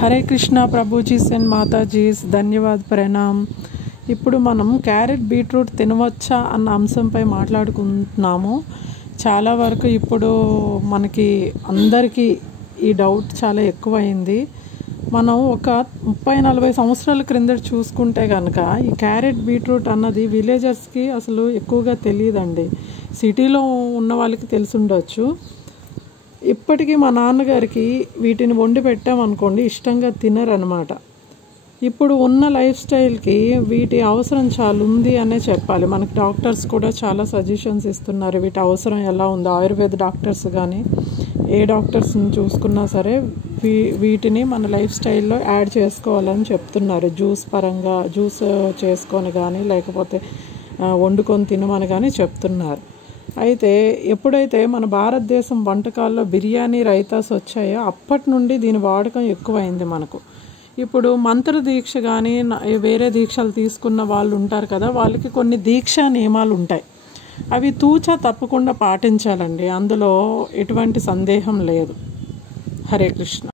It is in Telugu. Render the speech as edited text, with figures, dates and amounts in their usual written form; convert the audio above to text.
హరే కృష్ణ ప్రభుజీస్ అండ్ మాతాజీస్, ధన్యవాద్, ప్రణామ్. ఇప్పుడు మనం క్యారెట్ బీట్రూట్ తినవచ్చా అన్న అంశంపై మాట్లాడుకుంటున్నాము. చాలా వరకు ఇప్పుడు మనకి అందరికీ ఈ డౌట్ చాలా ఎక్కువైంది. మనం ఒక 30-40 సంవత్సరాల క్రిందట చూసుకుంటే కనుక ఈ క్యారెట్ బీట్రూట్ అన్నది విలేజర్స్కి అసలు ఎక్కువగా తెలియదండి. సిటీలో ఉన్న వాళ్ళకి తెలిసి ఉండొచ్చు. ఇప్పటికీ మా నాన్నగారికి వీటిని వండి పెట్టామనుకోండి ఇష్టంగా తినరనమాట. ఇప్పుడు ఉన్న లైఫ్ స్టైల్కి వీటి అవసరం చాలా ఉంది అనే చెప్పాలి. మనకి డాక్టర్స్ కూడా చాలా సజెషన్స్ ఇస్తున్నారు వీటి అవసరం ఎలా ఉందో. ఆయుర్వేద డాక్టర్స్ కానీ ఏ డాక్టర్స్ని చూసుకున్నా సరే వీటిని మన లైఫ్ స్టైల్లో యాడ్ చేసుకోవాలని చెప్తున్నారు. జ్యూస్ పరంగా జ్యూస్ చేసుకొని కానీ లేకపోతే వండుకొని తినమని కానీ చెప్తున్నారు. అయితే ఎప్పుడైతే మన భారతదేశం వంటకాల్లో బిర్యానీ రైతాస్ వచ్చాయో అప్పటి నుండి దీని వాడకం ఎక్కువైంది మనకు. ఇప్పుడు మంత్ర దీక్ష కానీ వేరే దీక్షలు తీసుకున్న వాళ్ళు ఉంటారు కదా, వాళ్ళకి కొన్ని దీక్షా నియమాలు ఉంటాయి. అవి తూచా తప్పకుండా పాటించాలండి, అందులో ఎటువంటి సందేహం లేదు. హరే కృష్ణ.